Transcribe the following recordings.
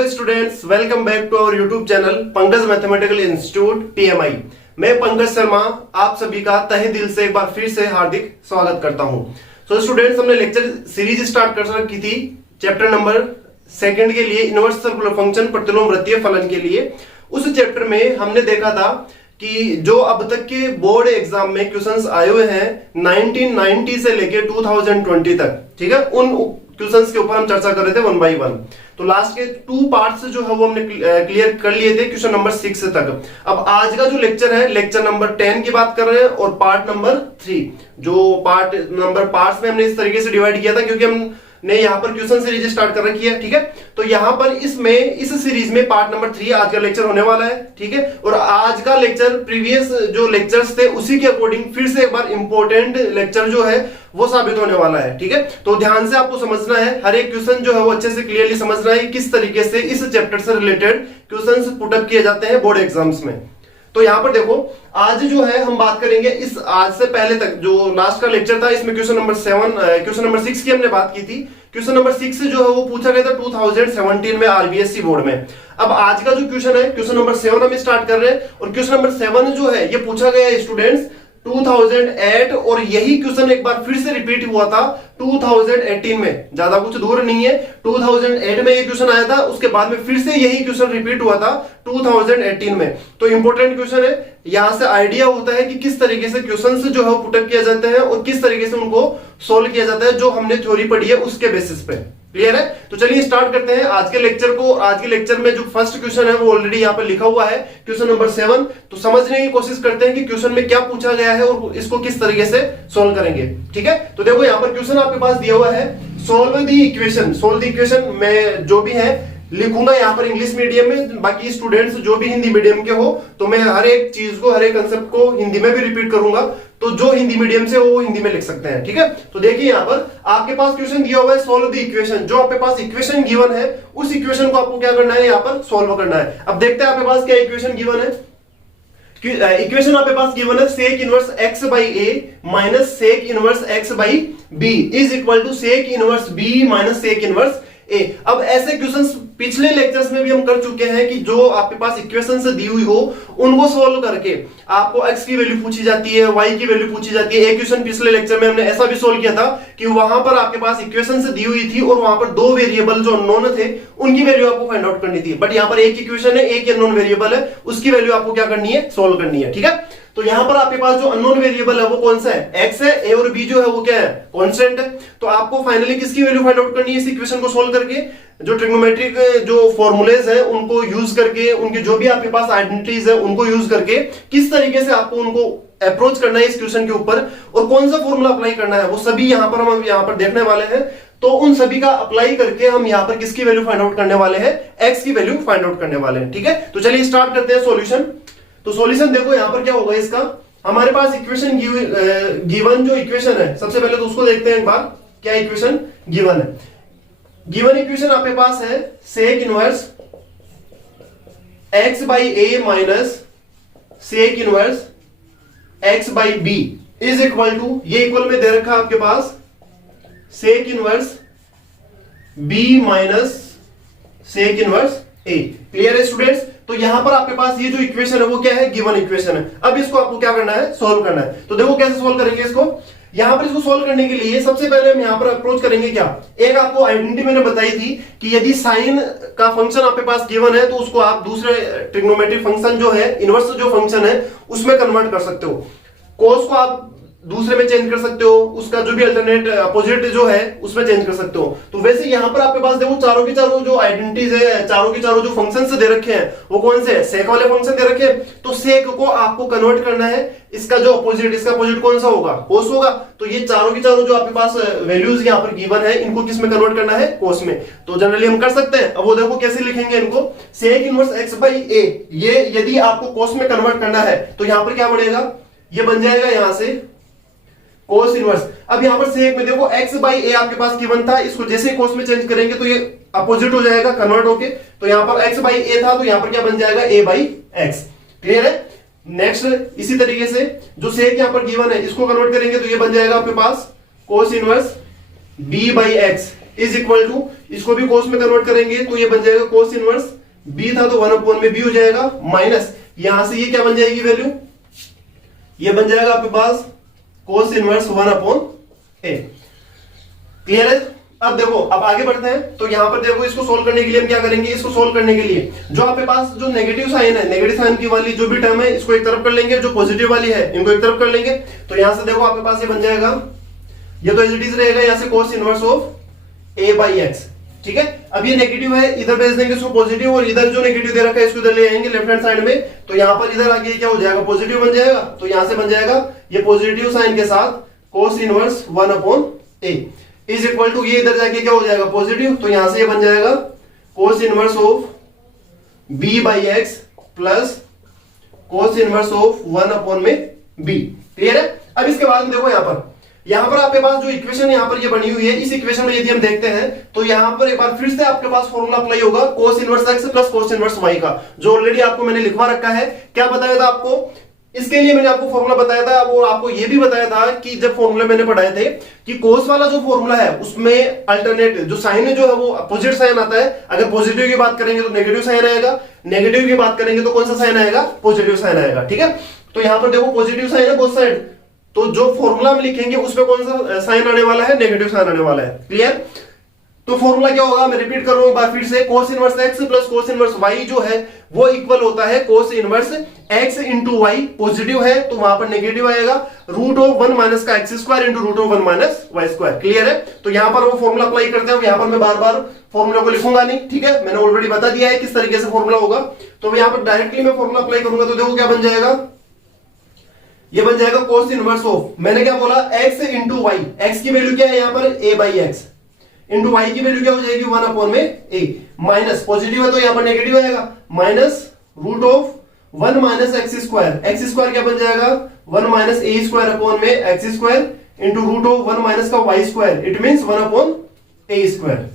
Hello students, welcome back to our YouTube channel Pankaj mathematical institute PMI। मैं पंकज शर्मा आप सभी का तहे दिल से एक बार फिर से हार्दिक स्वागत करता हूं। सो स्टूडेंट्स, हमने लेक्चर सीरीज स्टार्ट कर रखी थी चैप्टर नंबर 2 के लिए, इनवर्स सर्कुलर फंक्शन प्रतिलोम वृत्तीय फलन के लिए। उस चैप्टर में हमने देखा था कि जो अब तक के बोर्ड एग्जाम में क्वेश्चंस आए हुए हैं 1990 से लेके 2020 तक, ठीक है, उन क्वेश्चंस के ऊपर हम चर्चा कर रहे थे 1 बाय 1। तो लास्ट के 2 पार्ट्स जो है वो हमने क्लियर कर लिए थे क्वेश्चन नंबर 6 तक। अब आज का जो लेक्चर है, लेक्चर नंबर 10 की बात कर रहे हैं और पार्ट नंबर 3। जो पार्ट्स में हमने इस तरीके से डिवाइड किया था क्योंकि हमने यहाँ पर क्वेश्चन सीरीज स्टार्ट कर रखी है, ठीक है। तो यहाँ पर इस सीरीज में पार्ट नंबर 3 आज का लेक्चर होने वाला है, ठीक है। और आज का लेक्चर प्रीवियस जो लेक्चर्स थे उसी के अकॉर्डिंग फिर से एक बार इंपॉर्टेंट लेक्चर जो है वो साबित होने वाला है, ठीक है। तो ध्यान से आपको समझना है, हर एक क्वेश्चन जो है वो अच्छे से क्लियरली समझना है किस तरीके से इस चैप्टर से रिलेटेड क्वेश्चंस पुट अप किए जाते हैं बोर्ड एग्जाम्स में। तो यहाँ पर देखो, आज जो है हम बात करेंगे इस आज से पहले तक जो लास्ट का लेक्चर था, इसमें क्वेश्चन नंबर 6 की हमने बात की थी। क्वेश्चन नंबर 6 जो है वो पूछा गया था 2017 में RBSC बोर्ड में। अब आज का जो क्वेश्चन है, क्वेश्चन नंबर 7 हम स्टार्ट कर रहे हैं और क्वेश्चन नंबर 7 जो है ये पूछा गया है स्टूडेंट्स 2008, और यही क्वेश्चन एक बार फिर से रिपीट हुआ था 2018 में। ज्यादा कुछ दूर नहीं है, 2008 में ये क्वेश्चन आया था, उसके बाद में फिर से यही क्वेश्चन रिपीट हुआ था 2018 में। तो इंपॉर्टेंट क्वेश्चन है, यहां से आइडिया होता है कि किस तरीके से क्वेश्चंस जो है पुटअप किया जाते हैं और किस तरीके से उनको सोल्व किया जाता है, जो हमने थ्योरी पढ़ी है उसके बेसिस पे। क्लियर है? तो चलिए स्टार्ट करते हैं आज के लेक्चर को। आज के लेक्चर में जो फर्स्ट क्वेश्चन है वो ऑलरेडी यहाँ पर लिखा हुआ है, क्वेश्चन नंबर 7। तो समझने की कोशिश करते हैं कि क्वेश्चन में क्या पूछा गया है और इसको किस तरीके से सोल्व करेंगे, ठीक है। तो देखो यहाँ पर क्वेश्चन आपके पास दिया हुआ है, सोल्व द इक्वेशन। मैं जो भी है लिखूंगा यहाँ पर इंग्लिश मीडियम में, बाकी स्टूडेंट्स जो भी हिंदी मीडियम के हो तो मैं हर एक चीज को, हर एक कंसेप्ट को हिंदी में भी रिपीट करूंगा। तो जो हिंदी मीडियम से वो हिंदी में लिख सकते हैं, ठीक है। तो देखिए यहाँ पर आपके पास क्वेश्चन दिया हुआ है, सोल्व द इक्वेशन। जो आपके पास इक्वेशन गिवन है उस इक्वेशन को आपको क्या करना है, यहाँ पर सोल्व करना है। अब देखते हैं आपके पास क्या इक्वेशन गिवन है। इक्वेशन आपके पास गिवन है sec inverse x by A minus sec inverse x by B is equal to sec inverse b minus sec inverse A. अब ऐसे क्वेश्चंस पिछले लेक्चर्स में भी हम कर चुके हैं कि जो आपके पास इक्वेशन से दी हुई हो उनको सोल्व करके आपको x की वैल्यू पूछी जाती है, y की वैल्यू पूछी जाती है। एक क्वेश्चन पिछले लेक्चर में हमने ऐसा भी सोल्व किया था कि वहां पर आपके पास इक्वेशन से दी हुई थी और वहां पर 2 वेरिएबल जो अननोन थे उनकी वैल्यू आपको फाइंड आउट करनी थी। बट यहाँ पर एक इक्वेशन है, एक अननोन वेरिएबल है, उसकी वैल्यू आपको क्या करनी है, सोल्व करनी है, ठीक है। तो यहां पर आपके पास जो अननोन वेरिएबल है वो कौन सा है, x है, a और b जो है वो क्या है, कांस्टेंट है। तो आपको फाइनली किसकी वैल्यू फाइंड आउट करनी है इस इक्वेशन को सोल्व करके, जो ट्रिग्नोमेट्रिक जो फॉर्मूलेज है उनको यूज करके, उनकी जो भी आपके पास आइडेंटिटीज है उनको यूज करके किस तरीके से आपको उनको अप्रोच करना है इस क्वेश्चन के ऊपर और कौन सा फॉर्मूला अप्लाई करना है, वो सभी यहां पर हम यहाँ पर देखने वाले हैं। तो उन सभी का अप्लाई करके हम यहाँ पर किसकी वैल्यू फाइंड आउट करने वाले हैं, x की वैल्यू फाइंड आउट करने वाले हैं, ठीक है। तो चलिए स्टार्ट करते हैं सॉल्यूशन। तो सॉल्यूशन देखो यहाँ पर क्या होगा इसका, हमारे पास इक्वेशन गिवन जो इक्वेशन है, सबसे पहले तो उसको देखते हैं एक बार, क्या इक्वेशन गिवन है। गिवन इक्वेशन आपके पास है sec inverse x by A minus sec inverse x by B is equal to, ये इक्वल में दे रखा है आपके पास sec inverse b minus sec inverse a। Clear है स्टूडेंट्स? तो यहां पर आपके पास ये जो इक्वेशन है वो क्या है, गिवन इक्वेशन है। अब इसको आपको क्या करना है, सोल्व करना है। तो देखो कैसे सोल्व करेंगे इसको। यहां पर इसको सोल्व करने के लिए सबसे पहले हम यहां पर अप्रोच करेंगे क्या, एक आपको आइडेंटिटी मैंने बताई थी कि यदि साइन का फंक्शन आपके पास गिवन है तो उसको आप दूसरे ट्रिग्नोमेट्रिक फंक्शन जो है, इनवर्स जो फंक्शन है उसमें कन्वर्ट कर सकते हो। कोस को आप दूसरे में चेंज कर सकते हो, उसका जो भी अल्टरनेट अपोजिट जो है उसमें चेंज कर सकते हो। तो वैसे यहां पर आपके पास देखो चारों की चारों जो आइडेंटिटीज है, चारों की चारों जो फंक्शंस दे रखे हैं वो कौन से, सेक वाले फंक्शन दे रखे हैं। तो सेक को आपको कन्वर्ट करना है, इसका जो अपोजिट, इसका अपोजिट कौन सा होगा, कोस होगा। तो ये चारों की चारों जो आपके पास वैल्यूज यहाँ पर गिवन है इनको किस में कन्वर्ट करना है, कोस में। तो जनरली हम कर सकते हैं। अब वो देखो कैसे लिखेंगे इनको, सेक इनवर्स x बाई ए, ये यदि आपको कोस में कन्वर्ट करना है तो यहां पर क्या बनेगा, ये बन जाएगा यहां से कोस इनवर्स। अब यहां पर सेक में देखो x बाई ए आपके पास गिवन था, इसको जैसे कोस में चेंज करेंगे तो ये अपोजिट हो जाएगा कन्वर्ट होके। तो यहां पर x बाई ए था तो यहां पर क्या बन जाएगा, a बाई x। क्लियर है? नेक्स्ट इसी तरीके से जो सेक यहां पर गिवन है इसको कन्वर्ट करेंगे तो ये बन जाएगा आपके पास cos inverse b by x। Is equal to, इसको भी कोस में कन्वर्ट करेंगे तो ये बन जाएगा कोस इनवर्स बी था तो 1 अपॉन में बी हो जाएगा, माइनस यहां से ये क्या बन जाएगी वैल्यू, ये बन जाएगा आपके पास कोस इनवर्स 1 अपॉन ए। क्लियर है? अब देखो, अब आगे बढ़ते हैं। तो यहां पर देखो, इसको सोल्व करने के लिए हम क्या करेंगे, इसको सोल्व करने के लिए जो आपके पास जो नेगेटिव साइन है, नेगेटिव साइन की वाली जो भी टर्म है इसको एक तरफ कर लेंगे, जो पॉजिटिव वाली है इनको एक तरफ कर लेंगे। तो यहां से देखो आपके पास ये बन जाएगा, ये तो एज इट इज रहेगा, यहां से cos inverse of A by x. ठीक है, अब ये नेगेटिव है, इधर भेज देंगे इसको पॉजिटिव, और इधर जो नेगेटिव दे रखा है इसको इधर ले आएंगे लेफ्ट हैंड साइड में। तो यहां पर इधर आगे क्या हो जाएगा, पॉजिटिव बन जाएगा। तो यहां से बन जाएगा ये पॉजिटिव साइन के साथ cos inverse 1 upon A is equal to, ये इधर जाके क्या हो जाएगा पॉजिटिव, तो यहां से ये बन जाएगा cos inverse of B by X plus cos inverse of 1 upon में बी। क्लियर है? अब इसके बाद में देखो, यहां पर आपके पास जो इक्वेशन यहां पर ये बनी हुई है, इस इक्वेशन में यदि हम देखते हैं तो यहां पर एक बार फिर से आपके पास फॉर्मूला अप्लाई होगा cos inverse x plus cos inverse Y का, जो ऑलरेडी आपको मैंने लिखवा रखा है। क्या बताया था आपको, इसके लिए मैंने आपको फॉर्मूला बताया था, वो आपको ये भी बताया था कि जब फॉर्मूला मैंने पढ़ाए थे कि कोस वाला जो फॉर्मूला है उसमें अल्टरनेट जो साइन है जो है वो अपोजिट साइन आता है। अगर पॉजिटिव की बात करेंगे तो नेगेटिव साइन आएगा, नेगेटिव की बात करेंगे तो कौन सा साइन आएगा, पॉजिटिव साइन आएगा। ठीक है, तो यहां पर देखो पॉजिटिव साइन है बोथ साइड, तो जो फॉर्मूला हम लिखेंगे उसमें कौन सा साइन आने वाला है, नेगेटिव साइन आने वाला है। क्लियर? तो फॉर्मूला क्या होगा, मैं रिपीट कर रहा हूं एक बार फिर से, cos inverse x plus cos inverse Y जो है वो इक्वल होता है cos inverse X into Y. Positive है तो वहां पर नेगेटिव आएगा, रूट ऑफ 1 माइनस का X square into root of 1 minus Y square. Clear है? तो यहां पर वो फॉर्मूला अप्लाई करते हैं, यहां पर मैं बार बार फॉर्मूला को लिखूंगा नहीं। ठीक है, मैंने ऑलरेडी बता दिया है किस तरीके से फॉर्मूला होगा। तो यहां पर डायरेक्टली मैं फॉर्मूला अप्लाई करूंगा तो देखो क्या बन जाएगा, ये बन जाएगा कोस इनवर्स ऑफ, मैंने क्या बोला, एक्स इंटू वाई, एक्स की वैल्यू क्या है यहां पर ए बाई एक्स, इंटू वाई की वैल्यू क्या हो जाएगी 1 अपॉन में ए, माइनस पॉजिटिव है तो यहां पर नेगेटिव आएगा, minus root of 1 minus x square, x square क्या बन जाएगा 1 माइनस ए स्क्वायर अपॉन में x square into root of 1 minus का Y square, it means 1 upon a square.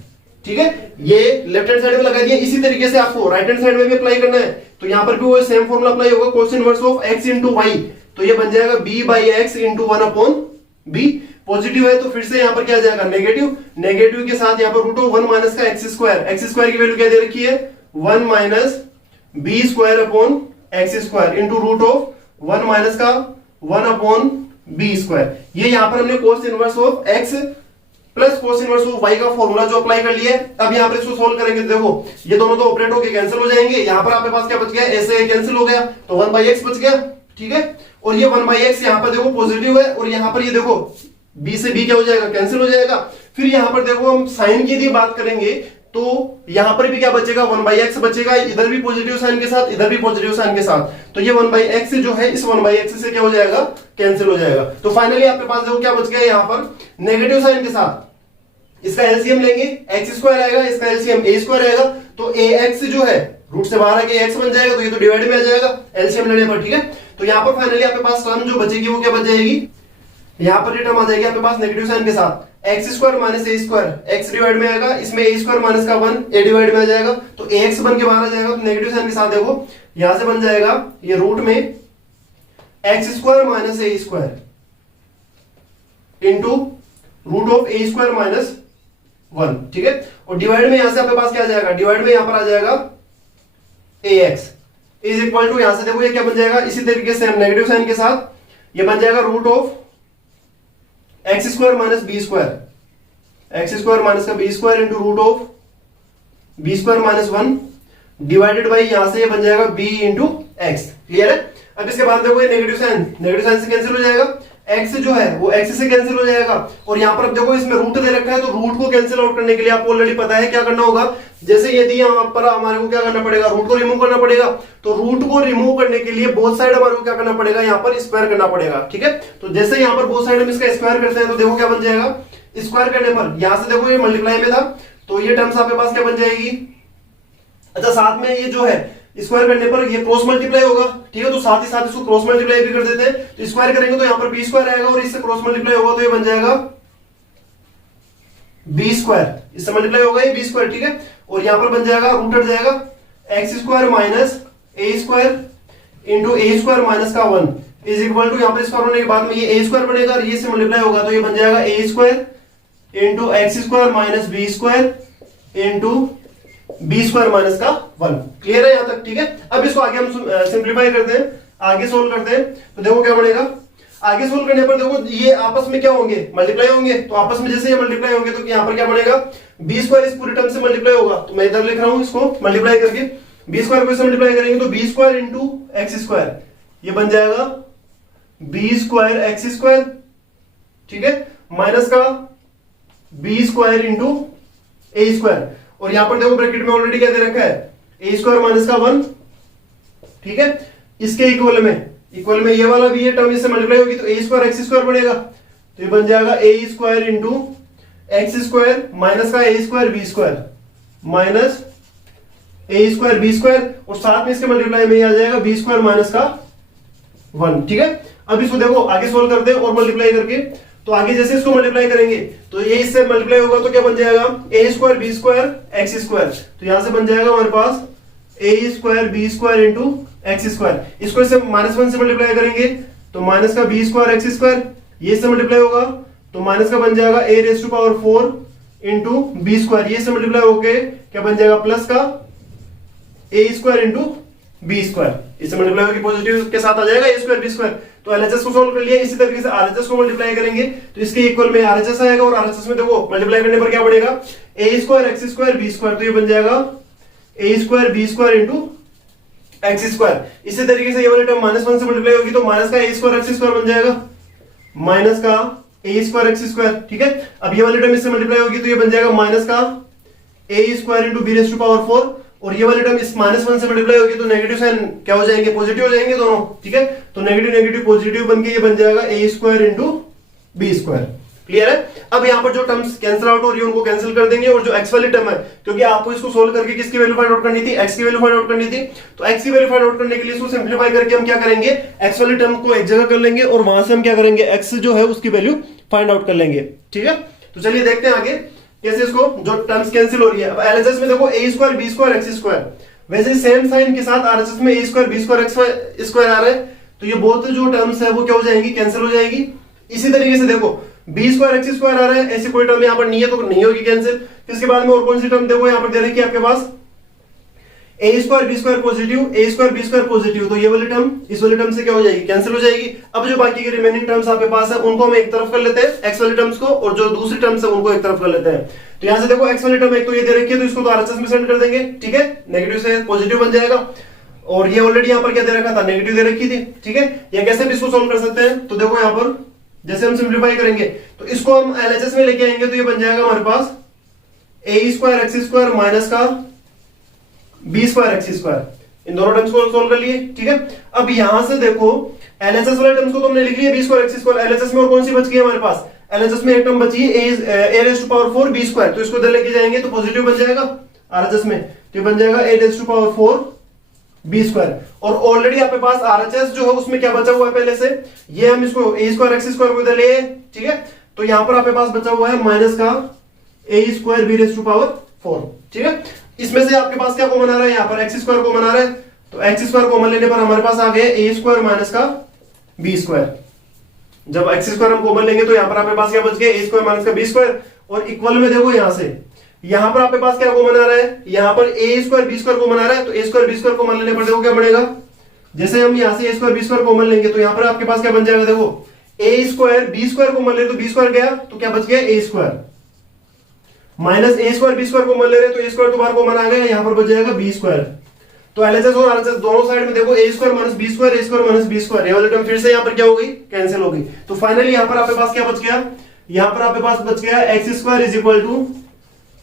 ठीक है, ये लेफ्ट हैंड साइड में लगा दिया। इसी तरीके से आपको राइट हैंड साइड में भी अप्लाई करना है, तो यहां पर भी वो सेम फॉर्मूला अप्लाई होगा, cos inverse of X into Y, तो ये बन जाएगा B by X into 1 upon B. Positive है तो फिर से यहां पर क्या आ जाएगा नेगेटिव, नेगेटिव के साथ यहां पर रूट ऑफ 1 माइनस का एक्स स्क्वायर, एक्स स्क्वायर की वैल्यू क्या दे रखी है 1 minus B square upon X square into root of 1 minus का 1 अपॉन बी स्क्वायर। ये यहां पर हमने cos inverse of X plus cos inverse of Y का फॉर्मूला जो अप्लाई कर लिया है। अब यहां पर इसको सोल्व करेंगे, देखो ये दोनों तो ऑपरेट होकर कैंसिल हो जाएंगे, यहां पर आपके पास क्या बच गया, ऐसे कैंसिल हो गया तो 1 बाई एक्स बच गया। ठीक है, और ये 1 बाई एक्स यहां पर देखो पॉजिटिव है, और यहां पर ये देखो b से b क्या हो जाएगा, कैंसिल हो जाएगा। फिर यहां पर देखो हम साइन की यदि बात करेंगे तो यहां पर भी क्या बचेगा 1 बाई एक्स बचेगा, इधर भी पॉजिटिव साइन के साथ, इधर भी पॉजिटिव साइन के साथ, तो ये 1 बाई एक्स जो है इस 1 बाई एक्स से क्या हो जाएगा, कैंसिल हो जाएगा। तो फाइनली आपके पास देखो क्या बच गया यहां पर नेगेटिव साइन के साथ, इसका एलसीएम लेंगे एक्स स्क्वायर आएगा, इसका एलसीएम ए स्क्वायर आएगा, तो ए एक्स जो है रूट से बाहर आके एक्स बन जाएगा, तो ये तो डिवाइड में आ जाएगा एलसीएम लेने पर। ठीक है, तो यहां पर फाइनली आपके पास टर्म जो बचेगी वो क्या बच जाएगी, यहां पर ये टर्म आ जाएगी आपके पास नेगेटिव साइन के साथ एक्स स्क्वायर माइनस ए स्क्वायर, एक्स डिवाइड में आएगा, इसमें ए स्क्वायर माइनस का 1 ए डिवाइड में आ जाएगा, तो ए एक्स बन के बाहर आ जाएगा। तो नेगेटिव साइन के साथ देखो यहां से बन जाएगा ये रूट में x square minus A square into root of A square minus 1। ठीक है, और डिवाइड में यहां से आपके पास क्या आ जाएगा, डिवाइड में यहां पर आ जाएगा ए एक्स इज इक्वल टू, यहां से देखो ये क्या बन जाएगा, इसी तरीके से हम नेगेटिव साइन के साथ ये बन जाएगा root of x square minus B square, x square minus का b square into root of b square minus 1 divided by यहां से ये बन जाएगा बी इंटू एक्स। क्लियर है? अब इसके बाद देखो ये नेगेटिव साइन से कैंसिल हो जाएगा, एक्स जो है वो एक्स से कैंसिल हो जाएगा, और यहां पर अब देखो इसमें रूट दे रखा है, तो रूट को कैंसिल आउट करने के लिए आपको ऑलरेडी पता है क्या करना होगा, जैसे यदि यहां पर हमारे को क्या करना पड़ेगा, रूट को रिमूव करना पड़ेगा, तो रूट को रिमूव करने के लिए बोथ साइड हमारे को क्या करना पड़ेगा, यहां पर स्क्वायर करना पड़ेगा। ठीक है, तो जैसे यहां पर बोथ साइड हम इसका स्क्वायर करते हैं तो देखो क्या बन जाएगा, स्क्वायर करने पर यहां से देखो ये मल्टीप्लाई में था तो ये टर्म्स आपके पास क्या बन जाएगी, अच्छा साथ में ये जो है स्क्वायर करने पर ये क्रॉस मल्टीप्लाई होगा। ठीक है, तो साथ ही साथ इसको क्रॉस मल्टीप्लाई भी कर देते हैं, तो स्क्वायर करेंगे तो यहां पर बी स्क्वायर आएगा, और इससे क्रॉस मल्टीप्लाई होगा तो ये बन जाएगा बी स्क्वायर, इससे मल्टीप्लाई होगा ये बी स्क्वायर। ठीक है, और यहां पर बन जाएगा रूट हट जाएगा एक्स स्क्वायर माइनस ए स्क्वायर इंटू ए स्क्वायर माइनस का 1 इज इक्वल टू, यहां पर स्क्वायर होने के बाद में ये ए स्क्वायर बनेगा और ये से मल्टीप्लाई होगा तो ये बन जाएगा a square into x square minus B square into B square minus का 1। क्लियर है यहां तक? ठीक है, अब इसको आगे हम सिंप्लीफाई करते हैं, आगे सोल्व करते हैं। तो देखो क्या बनेगा, आगे सोल्व करने पर देखो ये आपस में क्या होंगे, मल्टीप्लाई होंगे। तो आपस में जैसे ये मल्टीप्लाई होंगे तो यहाँ पर क्या बनेगा, बी स्क्वायर इस पूरी टर्म से मल्टीप्लाई होगा। तो मैं इधर लिख रहा हूं इसको मल्टीप्लाई करके, बी स्क्वायर को इससे मल्टीप्लाई करेंगे तो B square into x square, ये बन जाएगा बी स्क्वायर एक्स स्क्वायर, ठीक है, माइनस का बी स्क्वायर इंटू ए स्क्वायर। और यहां पर देखो ब्रैकेट में ऑलरेडी क्या दे रखा है, ए स्क्वायर माइनस का 1, ठीक है। इसके इक्वल में ये वाला भी ये टर्म इससे मल्टीप्लाई होगी तो ए स्क्वायर एक्स स्क्वायर बनेगा। तो ये बन जाएगा a square into x square minus का a square b square minus A square b square, और साथ में इसके मल्टीप्लाई में आ जाएगा बी स्क्वायर माइनस का 1, ठीक है। अब इसको देखो आगे सोल्व करते हैं और मल्टीप्लाई करके, तो आगे जैसे इसको मल्टीप्लाई करेंगे तो ये इससे मल्टीप्लाई होगा तो क्या बन जाएगा, a square b square x square. तो यहां से बन जाएगा हमारे पास a square b square into x square. इसको इससे -1 से मल्टीप्लाई करेंगे तो माइनस का बी स्क्वायर एक्स स्क्वायर, ये इससे मल्टीप्लाई होगा तो माइनस का बन जाएगा a raise to power 4 into B square, ये इससे मल्टीप्लाई होके क्या बन जाएगा, प्लस का a square into B square, इससे मल्टीप्लाई होकर पॉजिटिव के साथ आ जाएगा ए स्क्वायर बी स्क्वायर। तो एलएचएस को सोल्व कर लिया। इसी तरीके से आरएचएस को मल्टीप्लाई करेंगे तो इसके इक्वल में आरएचएस आएगा, और आरएचएस में देखो मल्टीप्लाई करने पर क्या बढ़ेगा, a square x square b square. तो ये बन जाएगा a square b square into x square. इसी तरीके से ये वाली टर्म -1 से मल्टीप्लाई होगी तो माइनस का ए स्क्वायर एक्स स्क्वायर बन जाएगा माइनस का ए स्क्वायर एक्स स्क्वायर, ठीक है। अब ये वाली टर्म इससे मल्टीप्लाई होगी तो ये बन जाएगा माइनस का a square into b raise to power 4, और ये वाली टर्म इस -1 से मल्टीप्लाई होगी तो नेगेटिव साइन क्या हो जाएंगे, पॉजिटिव हो जाएंगे दोनों, ठीक है। तो नेगेटिव नेगेटिव पॉजिटिव बनके ये बन जाएगा a square into B square. Clear है? अब यहाँ पर जो टर्म्स कैंसिल आउट हो रही है उनको कैंसिल कर देंगे, और जो एक्स वाली टर्म है, क्योंकि आपको इसको सोल्व करके किसकी वैल्यू फाइंड आउट करनी थी, एक्स की वैल्यू फाइंड आउट करनी थी। तो एक्स की वैल्यू फाइंड आउट करने के लिए इसको सिंप्लीफाई करके हम क्या करेंगे, एक्स वाली टर्म को एक जगह कर लेंगे और वहां से हम क्या करेंगे, एक्स जो है उसकी वैल्यू फाइंड आउट कर लेंगे, ठीक है। तो चलिए देखते हैं आगे कैसे इसको जो टर्म्स कैंसिल हो रही है। अब एलएचएस में देखो a square b square x square, वैसे सेम साइन के साथ आरएचएस में a square b square x square आ रहा है, तो ये बोथ जो टर्म्स है वो क्या हो जाएंगी, कैंसिल हो जाएगी। इसी तरीके से देखो बी स्क्वायर एक्स स्क्वायर आ रहा है, ऐसी कोई टर्म यहाँ पर नहीं है तो नहीं होगी कैंसिल। इसके बाद में और कौन सी टर्म देखो यहाँ पर दे रखी है आपके पास, a square b square positive A square b square positive, तो ये वाली टर्म इस वाली टर्म से क्या हो जाएगी, कैंसिल हो जाएगी। अब जो बाकी के रिमेनिंग टर्म्स आपके पास है उनको हम एक तरफ कर लेते हैं, एक्स वाली टर्म्स को, और जो दूसरी टर्म्स है उनको एक तरफ कर लेते हैं। तो यहाँ से देखो एक्स वाली टर्म एक तो ये दे रखी है तो इसको तो आरएचएस में सेंड कर देंगे, ठीक है, नेगेटिव से पॉजिटिव बन जाएगा। और ये ऑलरेडी यहाँ पर क्या दे रखा था, नेगेटिव दे रखी थी, ठीक है। या कैसे भी इसको सोल्व कर सकते हैं, तो देखो यहाँ पर जैसे हम सिंप्लीफाई करेंगे तो इसको हम एलएचएस में लेके आएंगे तो ये बन जाएगा हमारे पास a square x square minus का बी स्क्वायर एक्स स्क्वायर। इन दोनों टर्म्स को सोल्व कर लिए, ठीक है। अब यहां से देखो एलएचएस वाले टर्म्स को तो हमने लिख लिया B square x square, LHS में और कौन सी बच गई हमारे पास, एलएचएस में एक टर्म बची है a raise to power 4 b square, तो इसको इधर लेके जाएंगे तो पॉजिटिव बन जाएगा आरएचएस में, तो ये बन जाएगा a raise to power 4 b square. और ऑलरेडी आपके पास आरएचएस जो है उसमें क्या बचा हुआ है पहले से, ये हम इसको ए स्क्वायर एक्स स्क्वायर को इधर ले, ठीक है। तो यहां पर आपके पास बचा हुआ है माइनस का a square b raise to power 4, ठीक है। इसमें से आपके पास क्या कॉमन आ रहा है, यहाँ पर एक्स स्क्वायर कॉमन आ रहा है, तो एक्स स्क्वायर कॉमन लेने पर हमारे पास आ गया ए स्क्वायर माइनस का बी स्क्वायर। जब एक्स स्क्वायर हम कॉमन लेंगे तो यहाँ पर आपके पास क्या बच गया, ए स्क्वायर माइनस का बी स्क्वायर। और इक्वल में देखो यहां से यहां पर आपके पास क्या कॉमन आ रहा है, यहां पर ए स्क्वायर बी स्क्वायर कॉमन आ रहा है, तो ए स्क्वायर बी स्क्वायर कॉमन लेने पर देखो क्या बनेगा, जैसे हम यहां से ए स्क्वायर बी स्क्वायर कॉमन लेंगे तो यहां पर आपके पास क्या बन जाएगा, देखो a square b square common ले तो बी स्क्वायर गया तो क्या बच गया ए स्क्वायर, माइनस ए स्क्वायर बी स्क्वायर कॉमन ले रहे तो ए स्क्वायर दोबारा कॉमन आ गया, यहां पर बच जाएगा बी स्क्वायर। तो एलएचएस और आरएचएस दोनों साइड में देखो a square minus B square, A square minus B square, ये वाली टर्म फिर से यहां पर क्या हो गई, कैंसिल हो गई। तो फाइनली यहां पर आपके पास क्या बच गया, यहां पर आपके पास बच गया X square is equal to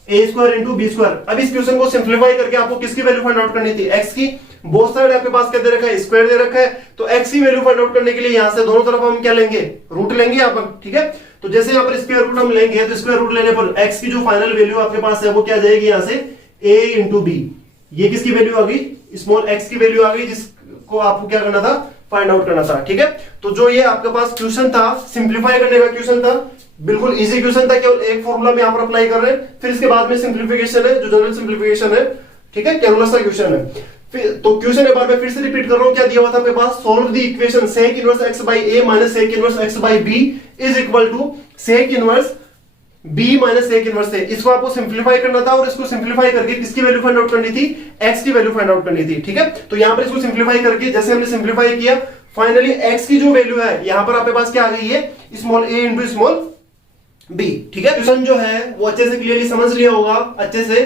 A square into B square. अब इस क्वेश्चन को सिंप्लीफाई करके आपको किसकी वैल्यू फाइंड आउट करनी थी, एक्स की। बोथ साइड आपके पास क्या दे रखा है, स्क्वायर दे रखा है, तो एक्स की वैल्यू फाइंड आउट करने के लिए यहां से दोनों तरफ हम क्या लेंगे, रूट लेंगे यहाँ पर, ठीक है। तो जैसे यहाँ पर स्क्वायर रूट हम लेंगे तो स्क्वायर रूट लेने पर एक्स की जो फाइनल वैल्यू आपके पास है वो क्या जाएगी, यहां से ए इंटू बी। ये किसकी वैल्यू आ गई, स्मॉल एक्स की वैल्यू आ गई, जिसको आपको क्या करना था, फाइंड आउट करना था, ठीक है। तो जो ये आपके पास क्वेश्चन था, सिंप्लीफाई करने का क्वेश्चन था, बिल्कुल इजी क्वेश्चन था, केवल एक फॉर्मूला में यहां पर अप्लाई कर रहे हैं, फिर इसके बाद में सिंप्लीफिकेशन है, जो जनरल सिंप्लीफिकेशन है, ठीक है, कैलकुलस का क्वेश्चन है। तो क्वेश्चन एक बार मैं फिर से रिपीट कर रहा हूं, क्या दिया हुआ था आपके पास, solve the equation sec inverse x by a minus sec inverse x by b is equal to sec inverse b minus एक इनवर्स है। इसको आपको सिंप्लीफाई करना था और इसको सिंप्लीफाई करके किसकी वैल्यू फाइंड आउट करनी थी, x की वैल्यू फाइंड आउट करनी थी। ठीक है, तो यहां पर इसको सिंप्लीफाई करके जैसे हमने सिंप्लीफाई किया, फाइनली x की जो वैल्यू है यहां पर आपके पास क्या आ गई है, small a into small b। ठीक है, क्वेश्चन जो है वो अच्छे से क्लियरली समझ लिया होगा, अच्छे से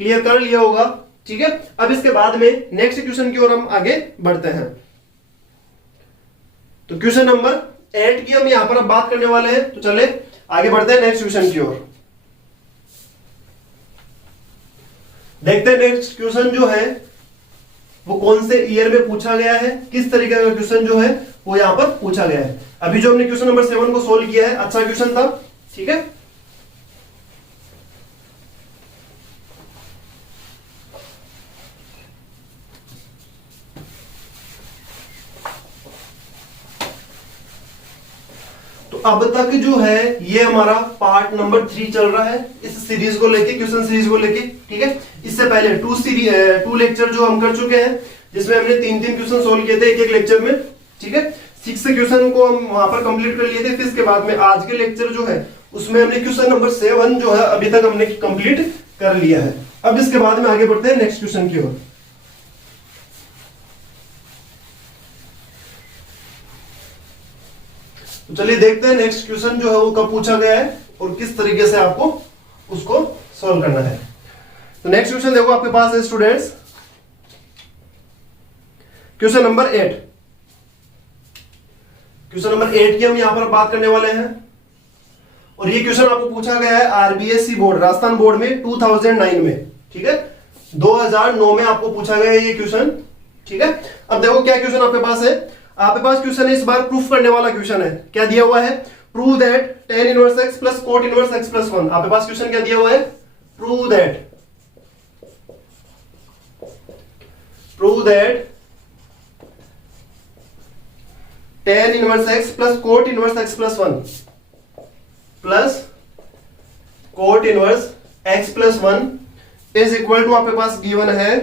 क्लियर कर लिया होगा। ठीक है, अब इसके बाद में नेक्स्ट क्वेश्चन की ओर हम आगे बढ़ते हैं। तो क्वेश्चन नंबर 8 की हम यहां पर अब बात करने वाले हैं। तो चले आगे बढ़ते हैं नेक्स्ट क्वेश्चन की ओर। देखते हैं नेक्स्ट क्वेश्चन जो है वो कौन से ईयर में पूछा गया है, किस तरीके का क्वेश्चन जो है वो यहां पर पूछा गया है। अभी जो हमने क्वेश्चन नंबर 7 को सोल्व किया है, अच्छा क्वेश्चन था। ठीक है, तो अब तक जो है ये हमारा पार्ट नंबर 3 चल रहा है इस सीरीज को लेके, क्वेश्चन सीरीज को लेके। ठीक है, इससे पहले 2 लेक्चर जो हम कर चुके हैं, जिसमें हमने 3 क्वेश्चन सोल्व किए थे एक लेक्चर में। ठीक है, 6 क्वेश्चन को हम वहां पर कंप्लीट कर लिए थे। फिर इसके बाद में आज के लेक्चर जो है उसमें हमने क्वेश्चन नंबर 7 जो है अभी तक हमने कंप्लीट कर लिया है। अब इसके बाद में आगे बढ़ते हैं नेक्स्ट क्वेश्चन की ओर। तो चलिए देखते हैं नेक्स्ट क्वेश्चन जो है वो कब पूछा गया है और किस तरीके से आपको उसको सॉल्व करना है। तो नेक्स्ट क्वेश्चन देखो आपके पास है students, question number 8। Question number 8 की हम यहां पर बात करने वाले हैं और ये क्वेश्चन आपको पूछा गया है आरबीएससी बोर्ड, राजस्थान बोर्ड में 2009 में। ठीक है, 2009 में आपको पूछा गया है ये क्वेश्चन। ठीक है, अब देखो क्या क्वेश्चन आपके पास है। आपके पास क्वेश्चन है, इस बार प्रूफ करने वाला क्वेश्चन है। क्या दिया हुआ है, prove that tan inverse x plus cot inverse x plus 1। आपके पास क्वेश्चन क्या दिया हुआ है, prove that tan inverse x plus cot inverse x plus 1 plus cot inverse x plus 1 is equal to आपके पास गिवन है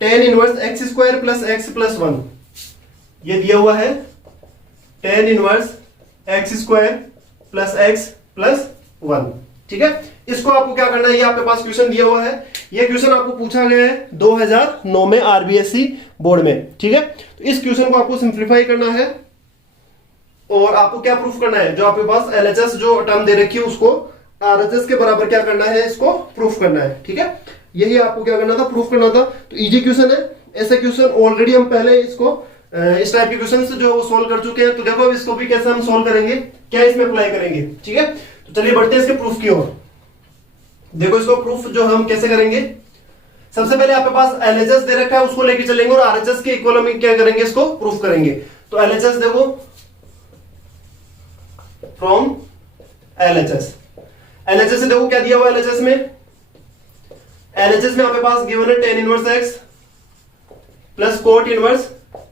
tan inverse x square plus x plus 1। ये दिया हुआ है tan inverse x square plus x plus 1। ठीक है, इसको आपको क्या करना है, ये आपके पास क्वेश्चन दिया हुआ है। ये क्वेश्चन आपको पूछा गया है 2009 में आरबीएससी बोर्ड में। ठीक है, तो इस क्वेश्चन को आपको सिंप्लीफाई करना है और आपको क्या प्रूफ करना है, जो आपके पास एलएचएस जो टर्म दे रखी है उसको आरएचएस के बराबर क्या करना है, इसको प्रूफ करना है। ठीक है, यही आपको क्या करना था, प्रूफ करना था। तो इजी क्वेश्चन है, ऐसे क्वेश्चन ऑलरेडी हम पहले इसको इस टाइप के क्वेश्चन जो वो सोल्व कर चुके हैं। तो देखो अब इसको भी कैसे हम सोल्व करेंगे, क्या इसमें अप्लाई करेंगे। ठीक है, तो चलिए बढ़ते हैं इसके प्रूफ की ओर। देखो इसको प्रूफ जो हम कैसे करेंगे, सबसे पहले आपके पास एलएचएस दे रखा है उसको लेके चलेंगे और आरएचएस के इक्वल में क्या करेंगे, इसको प्रूफ करेंगे। तो एलएचएस देखो, फ्रॉम एलएचएस से देखो क्या दिया हुआ है एलएचएस में। एलएचएस में आपके पास गिवन है tan inverse x plus cot inverse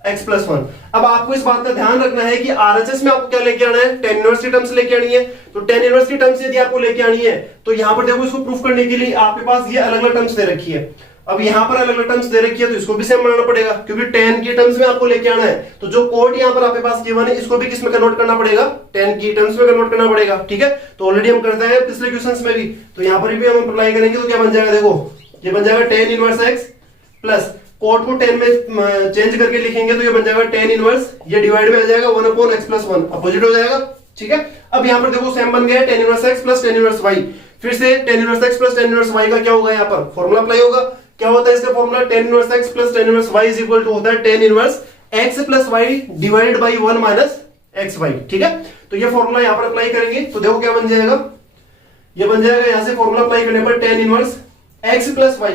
x plus 1। अब आपको इस बात का ध्यान रखना है कि आरएचएस में आपको क्या लेके आना है, tan इनवर्स की टर्म्स लेके आनी है। तो tan इनवर्स की टर्म्स यदि आपको लेके आनी है तो यहां पर देखो इसको प्रूफ करने के लिए आपके पास ये अलग अलग टर्म्स दे रखी है। अब यहां पर अलग अलग टर्म्स दे रखी है तो इसको भी सेम बनाना पड़ेगा, क्योंकि tan की टर्म्स में आपको लेके आना है। तो जो कोट यहां पर आपके पास गिवन है इसको भी किस में कन्वर्ट करना पड़ेगा, tan की टर्म्स में कन्वर्ट करना पड़ेगा। ठीक है, तो ऑलरेडी हम करते हैं पिछले क्वेश्चंस में भी, तो यहां पर भी हम अप्लाई करेंगे। तो क्या बन जाएगा, देखो ये बन जाएगा tan inverse x plus coat को 10 में चेंज करके लिखेंगे तो ये बन जाएगा tan इनवर्स, ये डिवाइड में आ जाएगा 1/x प्लस 1, अपोजिट हो जाएगा। ठीक है, अब यहां पर देखो सेम बन गया tan inverse x plus tan inverse y। फिर से tan inverse x plus tan inverse y का क्या होगा, यहां पर फॉर्मूला अप्लाई होगा। क्या होता है इसका formula, tan inverse x plus tan inverse y is equal to होता है tan inverse x plus y divide by 1 minus xy। ठीक है, तो ये फॉर्मूला यहां पर अप्लाई करेंगे तो देखो क्या बन जाएगा, ये बन जाएगा यहां से फॉर्मूला अप्लाई करने पर tan inverse x plus y।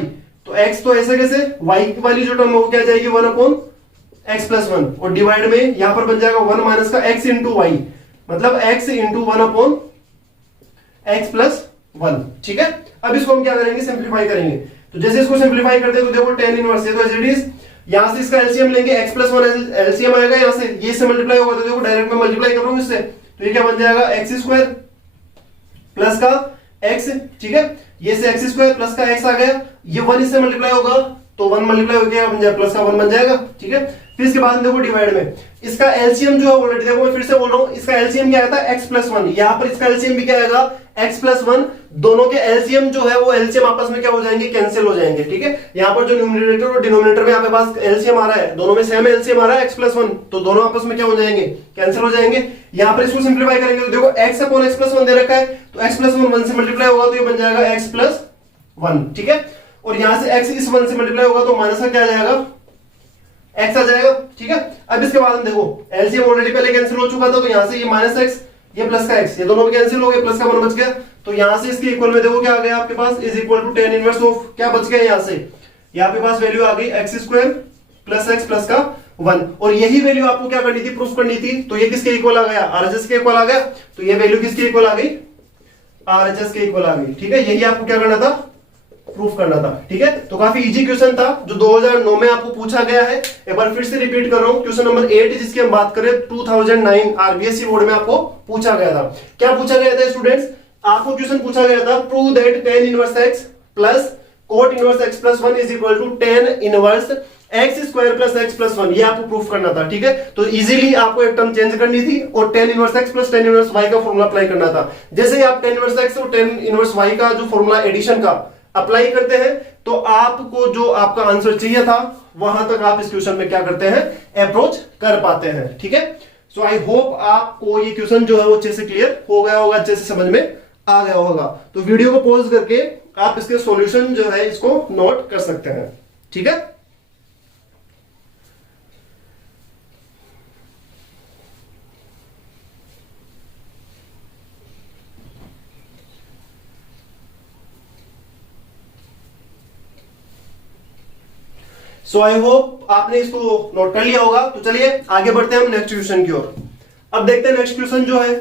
तो x तो ऐसे कैसे, y की वाली जो टर्म है वो क्या जाएगी 1/x प्लस 1 और डिवाइड में यहां पर बन जाएगा 1 माइनस का x इंटू वाई, मतलब x इंटू 1/x प्लस 1। ठीक है, अब इसको हम क्या करेंगे, सिंप्लीफाई करेंगे। तो जैसे इसको सिंप्लीफाई करते हैं तो देखो tan इनवर्स है तो एज इट इज, यहां से इसका एलसीएम लेंगे x प्लस 1 एलसीएम आएगा, यहां से ये से मल्टीप्लाई होगा तो देखो डायरेक्ट में मल्टीप्लाई कर रहा हूं इससे, तो ये क्या बन जाएगा x स्क्वायर प्लस का x। ठीक है, ये से x स्क्वायर प्लस का x आ गया, ये 1 इससे मल्टीप्लाई होगा तो 1 मल्टीप्लाई हो गया बन जाएगा प्लस का 1 बन जाएगा। ठीक है, फिर इसके बाद देखो डिवाइड में इसका एलसीएम जो है ऑलरेडी देखो मैं फिर से बोल रहा हूं, इसका एलसीएम क्या आता है x प्लस 1, यहां पर इसका एलसीएम भी क्या आएगा x प्लस वन, दोनों के एलसीएम जो है वो एलसीएम आपस में क्या हो जाएंगे, कैंसिल हो जाएंगे। ठीक है, यहाँ पर जो न्यूमरेटर और डिनोमिनेटर में आपके पास एलसीएम आ रहा है, दोनों में सेम एलसीएम आ रहा है x प्लस वन, तो दोनों आपस में क्या हो जाएंगे, कैंसिल हो जाएंगे। यहाँ पर इसको सिंप्लीफाई करेंगे तो देखो x upon x plus one दे रखा है, तो x प्लस वन से मल्टीप्लाई होगा तो ये बन जाएगा x प्लस वन। ठीक है, और यहां से x इस वन से मल्टीप्लाई होगा तो माइनस का क्या आ जाएगा, x आ जाएगा। ठीक है, अब इसके बाद हम देखो एलसीएम ऑलरेडी पहले कैंसिल हो चुका था, तो यहां से ये माइनस x, ये प्लस का x, ये दोनों भी कैंसिल हो गए, प्लस का वन बच गया। तो यहां से इसके इक्वल में देखो क्या आ गया आपके पास, is equal to ten inverse of, क्या बच गया यहां से, यहाँ पे पास वैल्यू आ गई x square plus x plus का वन, और यही वैल्यू आपको क्या करनी थी, प्रूफ करनी थी। तो ये किसके इक्वल आ गया, आरएचएस के इक्वल आ गया, तो ये वैल्यू किसके इक्वल आ गई, आरएचएस के इक्वल आ गई। ठीक है, यही आपको क्या करना था, प्रूफ करना था। ठीक है, तो काफी इजी क्वेश्चन था जो 2009 में आपको पूछा गया है। एक बार फिर से रिपीट कर रहा हूं, क्वेश्चन नंबर 8 जिसकी हम बात करें 2009 आरबीएससी बोर्ड में आपको पूछा गया था। क्या पूछा गया था स्टूडेंट्स, आपको क्वेश्चन पूछा गया था prove that tan inverse x plus cot inverse x plus one is equal to tan inverse x square plus x plus one, ये आपको प्रूफ करना था। ठीक है, तो इजीली आपको एक टर्म चेंज करनी थी और tan inverse x plus tan inverse y का फॉर्मूला अप्लाई करना था। जैसे ही आप tan इनवर्स x और tan इनवर्स y का जो फॉर्मूला एडिशन का अप्लाई करते हैं तो आपको जो आपका आंसर चाहिए था वहां तक आप इस क्वेश्चन में क्या करते हैं, अप्रोच कर पाते हैं। ठीक है, सो आई होप आपको ये क्वेश्चन जो है वो अच्छे से क्लियर हो गया होगा, अच्छे से समझ में आ गया होगा। तो वीडियो को पॉज करके आप इसके सॉल्यूशन जो है इसको नोट कर सकते हैं। ठीक है, सो आई होप आपने इसको नोट कर लिया होगा। तो चलिए आगे बढ़ते हैं हम नेक्स्ट क्वेश्चन की ओर। अब देखते हैं नेक्स्ट क्वेश्चन जो है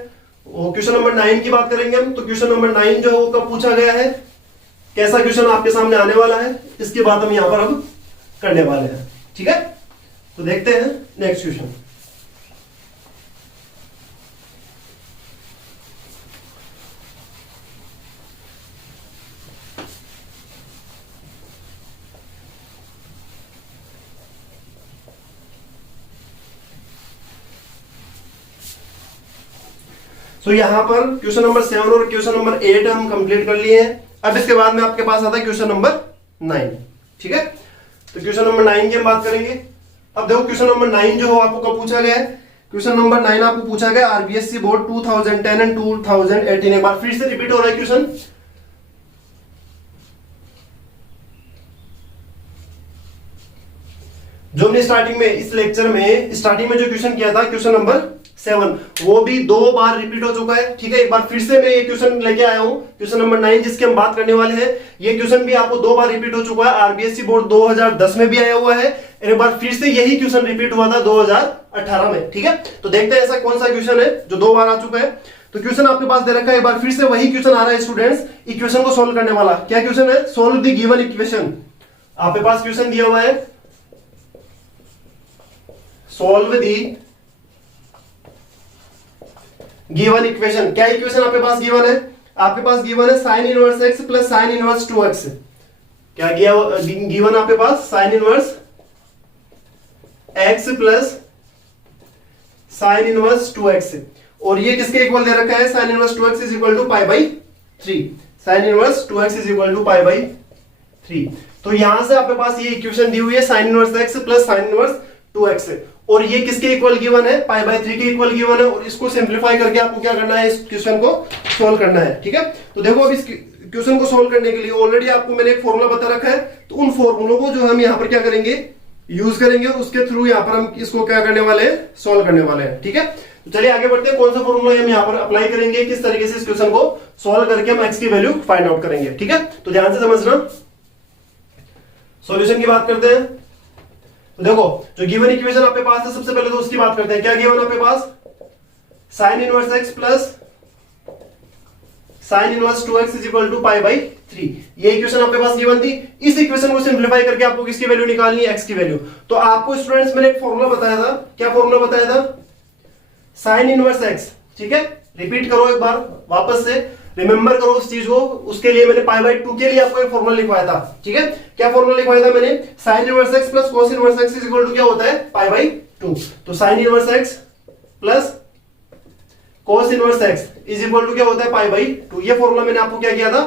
वो क्वेश्चन नंबर 9 की बात करेंगे हम। तो क्वेश्चन नंबर 9 जो है वो कब पूछा गया है, कैसा क्वेश्चन आपके सामने आने वाला है, इसकी बात हम यहां पर अब करने वाले हैं। ठीक है, तो देखते हैं नेक्स्ट क्वेश्चन। तो यहां पर क्वेश्चन नंबर 7 और क्वेश्चन नंबर 8 हम कंप्लीट कर लिए हैं। अब इसके बाद में आपके पास आता है क्वेश्चन नंबर 9। ठीक है, तो क्वेश्चन नंबर 9 की हम बात करेंगे। अब देखो क्वेश्चन नंबर 9 जो आपको कब पूछा गया है, क्वेश्चन नंबर 9 आपको पूछा गया आरबीएससी बोर्ड 2010 एंड 2018। एक बार फिर से रिपीट हो रहा है क्वेश्चन। जो हमने स्टार्टिंग में इस लेक्चर में स्टार्टिंग में जो क्वेश्चन किया था क्वेश्चन नंबर 7, वो भी 2 बार रिपीट हो चुका है। ठीक है, एक बार फिर से मैं ये क्वेश्चन लेके आया हूं, क्वेश्चन नंबर 9 जिसके हम बात करने वाले हैं। ये क्वेश्चन भी आपको 2 बार रिपीट हो चुका है, आरबीएससी बोर्ड 2010 में भी आया हुआ है, एक बार फिर से यही क्वेश्चन रिपीट हुआ था 2018 में। ठीक है, तो देखते हैं ऐसा कौन सा क्वेश्चन है जो 2 बार आ चुका है। तो क्वेश्चन आपके पास दे रखा है, एक बार फिर से वही क्वेश्चन आ रहा है स्टूडेंट्स, इक्वेशन को सोल्व करने वाला। क्या क्वेश्चन है, सोल्व द गिवन इक्वेशन। आपके पास क्वेश्चन दिया हुआ है सोल्व दी गिवन इक्वेशन। क्या इक्वेशन आपके पास गिवन है, आपके पास गिवन है sine inverse x plus sine inverse 2x। क्या गिवन आपके पास, sine inverse x plus sine inverse 2x, और ये किसके इक्वल दे रखा है, sine inverse 2x is equal to pi by 3। Sine inverse 2x is equal to pi by 3। तो यहां से आपके पास ये इक्वेशन दी हुई है sine inverse x plus sine inverse 2x, और ये किसके इक्वल गिवन है, पाई बाय 3 के इक्वल गिवन है। और इसको सिंप्लीफाई करके आपको क्या करना है, इस क्वेश्चन को सोल्व करना है। ठीक है, तो देखो अब इस क्वेश्चन को सोल्व करने के लिए ऑलरेडी आपको मैंने एक फॉर्मूला बता रखा है, तो उन फॉर्मूलों को जो हम यहाँ पर क्या करेंगे, यूज करेंगे, और उसके थ्रू यहाँ पर हम इसको क्या करने वाले हैं, सोल्व करने वाले हैं। ठीक है, तो चलिए आगे बढ़ते हैं, कौन सा फॉर्मूला हम यहाँ पर अप्लाई करेंगे, किस तरीके से इस क्वेश्चन को सोल्व करके हम एक्स की वैल्यू फाइंड आउट करेंगे। ठीक है, तो ध्यान से समझना। सॉल्यूशन की बात करते हैं। तो देखो जो गिवन इक्वेशन आपके पास है, सबसे पहले तो उसकी बात करते हैं। क्या गिवन आपके पास, sine inverse x plus sine inverse 2x is equal to pi by 3। ये इक्वेशन आपके पास गिवन थी। इस इक्वेशन को सिंप्लीफाई करके आपको किसकी वैल्यू निकालनी है, x की वैल्यू। तो आपको स्टूडेंट्स मैंने एक फॉर्मूला बताया था, क्या फॉर्मूला बताया था, साइन इनवर्स x। ठीक है, रिपीट करो एक बार वापस से, रिमेंबर करो उस चीज को। उसके लिए मैंने पाई बाई 2 के लिए आपको एक फॉर्मूला लिखवाया था। ठीक है, क्या फॉर्मूला लिखवाया था मैंने, sine inverse x plus cos inverse x is equal to क्या होता है, पाई बाई 2। तो sine inverse x plus cos inverse x is equal to क्या होता है पाई बाई 2। ये फॉर्मूला मैंने आपको क्या किया था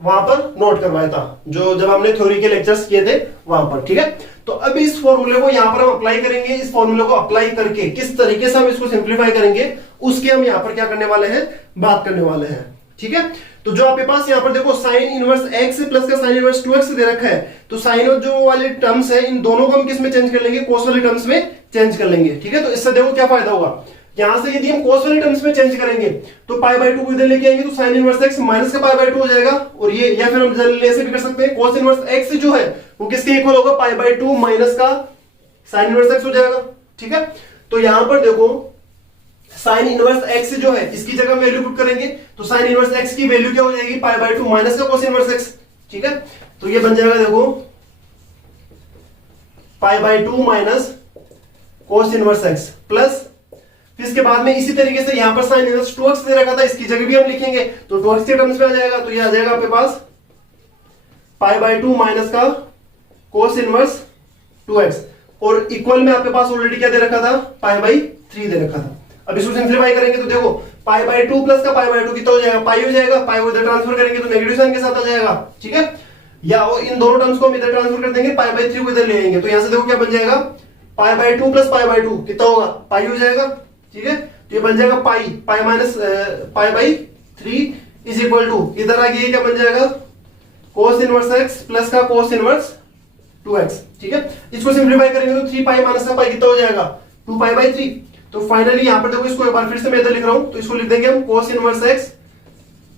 वहां पर नोट करवाया था, जो जब हमने थ्योरी के लेक्चर्स किए थे वहां पर, ठीक है। तो अब इस फॉर्मूले को यहां पर हम अप्लाई करेंगे। इस फॉर्मूले को अप्लाई करके किस तरीके से हम इसको सिंप्लीफाई करेंगे उसकी हम यहां पर क्या करने वाले हैं, बात करने वाले हैं, ठीक है। तो जो आपके पास यहाँ पर देखो साइन इनवर्स x प्लस का साइन इनवर्स 2x दे रखा है, तो साइन और जो वाले टर्म्स है इन दोनों को हम किस में चेंज कर लेंगे, कोस वाले टर्म्स में चेंज कर लेंगे, ठीक है। तो इससे देखो क्या फायदा होगा, यहां से यदि हम कोस वाले टर्म्स में चेंज करेंगे तो पाई बाई 2 को इधर लेके आएंगे तो साइन इनवर्स x माइनस का पाई बाई 2 हो जाएगा, और ये या फिर हम ऐसे भी कर सकते हैं कोस इनवर्स x जो है वो किसके इक्वल होगा, पाई बाई 2 माइनस का साइन इनवर्स x हो जाएगा, ठीक है। तो यहां पर देखो साइन इनवर्स x जो है इसकी जगह वैल्यू पुट करेंगे तो साइन इनवर्स x की वैल्यू क्या हो जाएगी, पाई बाई 2 माइनस का कोस इनवर्स x, ठीक है। तो ये बन जाएगा देखो पाई by 2 minus cos inverse x plus, फिर इसके बाद में इसी तरीके से यहां पर साइन इनवर्स 2x दे रखा था, इसकी जगह भी हम लिखेंगे तो 2x के टर्म्स में आ जाएगा, तो ये आ जाएगा आपके पास पाई बाई 2 माइनस का कोस इनवर्स 2x, और इक्वल में आपके पास ऑलरेडी क्या दे रखा था, पाई बाई 3 दे रखा था। अब इसको सिंप्लीफाई करेंगे तो देखो पाई बाई 2 प्लस का पाई बाई 2 कितना हो जाएगा, पाई हो जाएगा, पाई को इधर ट्रांसफर करेंगे तो नेगेटिव साइन के साथ आ जाएगा, ठीक है। या इन दोनों टर्म्स को हम इधर ट्रांसफर कर देंगे, पाई बाई 3 को इधर ले आएंगे तो यहां से देखो क्या बन जाएगा, पाई बाई 2 प्लस पाई बाई 2 कितना होगा, पाई हो जाएगा, ठीक है। तो ये बन जाएगा pi minus pi by 3 is equal to इधर आ गया क्या बन जाएगा, कोस इनवर्स x प्लस का कोस इनवर्स 2x, ठीक है। इसको सिंप्लीफाई करेंगे तो 3 पाई माइनस का पाई कितना हो जाएगा, 2 पाई बाई 3। तो फाइनली यहां पर देखो इसको एक बार फिर से मैं इधर लिख रहा हूं, तो इसको लिख देंगे हम cos inverse x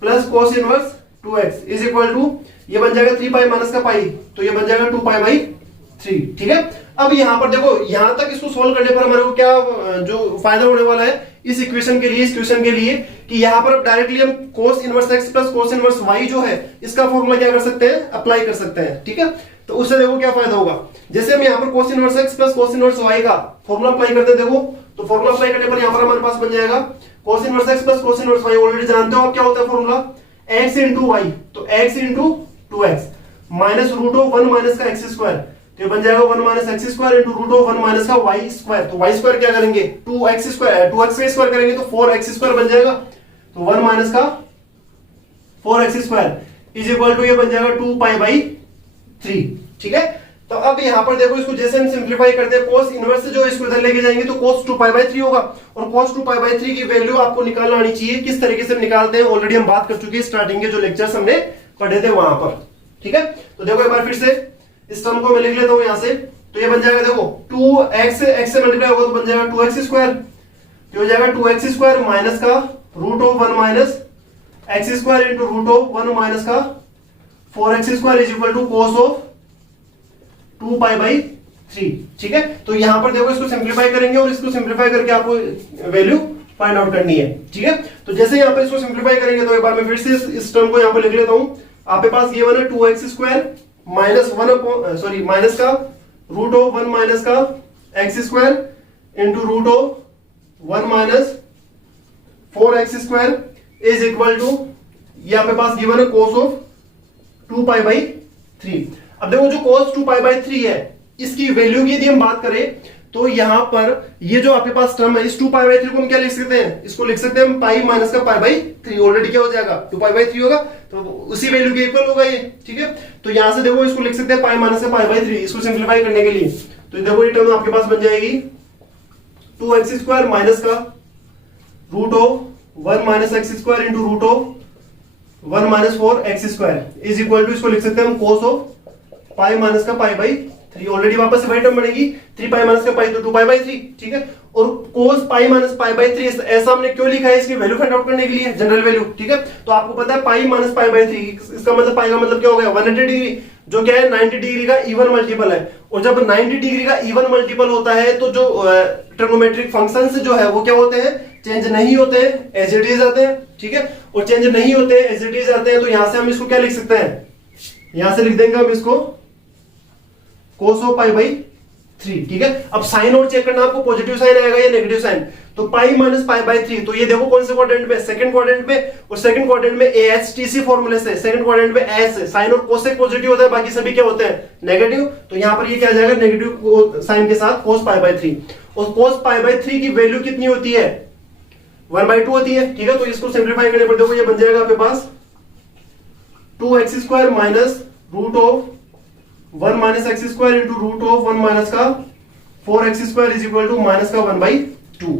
plus cos inverse 2x is equal to ये बन जाएगा 3 पाई माइनस का पाई, तो ये बन जाएगा 2 पाई बाई 3, ठीक है। अब यहां पर देखो यहां तक इसको सोल्व करने पर हमारे को क्या जो फायदा होने वाला है इस इक्वेशन के लिए, इस क्वेश्चन के लिए, कि यहां पर डायरेक्टली हम cos inverse x plus cos inverse y जो है इसका फॉर्मूला क्या कर सकते हैं, अप्लाई कर सकते हैं, ठीक है। तो उससे देखो क्या फायदा होगा, जैसे हम यहां पर कोस inverse x plus cos inverse y का फॉर्मूला अप्लाई करते हैं, देखो तो फॉर्मूला अप्लाई करने पर यहां पर हमारे पास बन जाएगा cos inverse x plus cos inverse y, already जानते हो आप क्या होता है फॉर्मूला, x इंटू y, तो x into 2x minus root of 1 minus का एक्स स्क्वायर, तो ये बन जाएगा 1 minus x square into root of 1 minus का वाई स्क्वायर, तो वाई स्क्वायर क्या करेंगे 2x स्क्वायर, 2x का स्क्वायर करेंगे तो 4x स्क्वायर बन जाएगा, तो 1 माइनस का 4x square is equal to ये बन जाएगा 2 पाई बाई 3, ठीक है। तो अब यहां पर देखो इसको जैसे हम सिंप्लीफाई करते हैं कोस इनवर्स से जो इसको इधर लेके जाएंगे तो कोस 2 पाई बाई 3 होगा, और कोस 2 पाई बाई 3 की वैल्यू आपको निकालना आनी चाहिए, किस तरीके से निकालते हैं ऑलरेडी हम बात कर चुके हैं स्टार्टिंग के जो लेक्चर्स हमने पढ़े थे वहां पर, ठीक है। तो देखो एक बार फिर से इस टर्म को मैं लिख लेता हूं यहां से, तो ये बन जाएगा देखो 2x x से मल्टीप्लाई होगा तो बन जाएगा 2x स्क्वायर, तो हो जाएगा 2x स्क्वायर माइनस का root of 1 minus x square into root of 1 minus का 4x square is equal to cos of 2 pi by 3, ठीक है। तो यहां पर देखो इसको सिंप्लीफाई करेंगे और इसको सिंप्लीफाई करके आपको वैल्यू फाइंड आउट करनी है, ठीक है। तो जैसे यहां पर इसको सिंप्लीफाई करेंगे तो एक बार मैं फिर से इस टर्म को यहां पर लिख लेता हूं, आपके पास ये वन है 2x स्क्वायर माइनस माइनस का रूट ऑफ 1 माइनस का X square into root of 1 minus 4x square is equal to ये आपके पास गिवन है कोस ऑफ 2 पाई बाई 3। अब देखो जो कोस 2 पाई बाई 3 है इसकी वैल्यू की यदि हम बात करें तो यहां पर ये जो आपके पास टर्म है इस 2 पाई बाई 3 को हम क्या लिख सकते हैं, इसको लिख सकते हैं हम पाई माइनस का पाई बाई 3, ऑलरेडी क्या हो जाएगा 2 पाई बाई 3 होगा तो उसी वैल्यू के इक्वल होगा ये, ठीक है। तो यहां से देखो इसको लिख सकते हैं पाई माइनस का पाई बाई 3, इसको सिंप्लीफाई करने के लिए तो देखो ये टर्म आपके पास बन जाएगी 2x स्क्वायर माइनस का root of 1 minus x square into root of 1 minus 4x square is equal to इसको लिख सकते हैं हम कोस ऑफ पाई माइनस का पाई बाई 3, ऑलरेडी वापस से वही टर्म बनेगी 3 पाई माइनस का पाई तो 2 पाई बाई 3, ठीक है। और कोस पाई माइनस पाई बाई 3 ऐसा हमने क्यों लिखा है, इसकी वैल्यू फाइंड आउट करने के लिए, जनरल वैल्यू, ठीक है। तो आपको पता है पाई माइनस पाई बाई 3 इसका मतलब पाई का मतलब क्या हो गया 180 डिग्री, जो क्या है 90 डिग्री का इवन मल्टीपल है, और जब 90 डिग्री का इवन मल्टीपल होता है तो जो ट्रिग्नोमेट्रिक फंक्शंस जो है वो क्या होते हैं, चेंज नहीं होते हैं, एज इट इज आते हैं, ठीक है। और चेंज नहीं होते एज इट इज आते हैं तो यहां से हम इसको क्या लिख सकते हैं, यहां से लिख देंगे हम इसको कोस ऑफ पाई बाई 3, ठीक है। अब साइन और चेक करना आपको पॉजिटिव साइन आएगा या नेगेटिव साइन, तो पाई माइनस पाई बाई 3, तो ये देखो कौन से क्वाड्रेंट में, सेकंड क्वाड्रेंट में, और सेकंड क्वाड्रेंट में AHTC फॉर्मूले से सेकंड क्वाड्रेंट में S साइन और कोसेक पॉजिटिव होता है, बाकी सभी क्या होते हैं नेगेटिव, तो यहां पर ये क्या आ जाएगा नेगेटिव साइन के साथ कोस पाई बाई 3, और कोस पाई बाई 3 की वैल्यू कितनी होती है 1/2 होती है, ठीक है। तो इसको सिंप्लीफाई करने पर देखो ये बन जाएगा आपके पास 2x² minus root of 1 minus x² into root of 1 minus का 4x² is equal to minus का 1/2,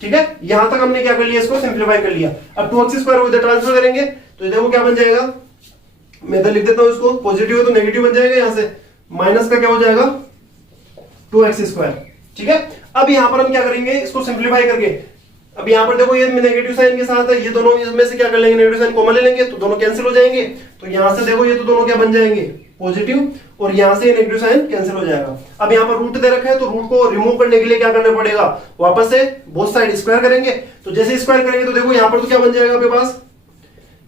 ठीक है। यहां तक हमने क्या कर लिया, इसको सिंप्लीफाई कर लिया। अब 2x² इधर ट्रांसफर करेंगे तो देखो क्या बन जाएगा, मैं इधर लिख देता हूं इसको, पॉजिटिव है तो नेगेटिव बन जाएगा, यहां से माइनस का क्या हो जाएगा 2x², ठीक है। अब यहां पर हम क्या करेंगे, इसको सिंप्लीफाई करके, अब यहां पर देखो ये नेगेटिव साइन के साथ है, ये दोनों इसमें से क्या कर लेंगे, नेगेटिव साइन कॉमन ले लेंगे तो दोनों कैंसिल हो जाएंगे। तो यहां से देखो ये तो दोनों क्या बन जाएंगे पॉजिटिव, और यहां से नेगेटिव साइन कैंसिल हो जाएगा। अब यहां पर रूट दे रखा है तो रूट को रिमूव करने के लिए क्या करना पड़ेगा, वापस से बोथ साइड स्क्वायर करेंगे। तो जैसे स्क्वायर करेंगे तो देखो यहां पर तो क्या बन जाएगा आपके पास,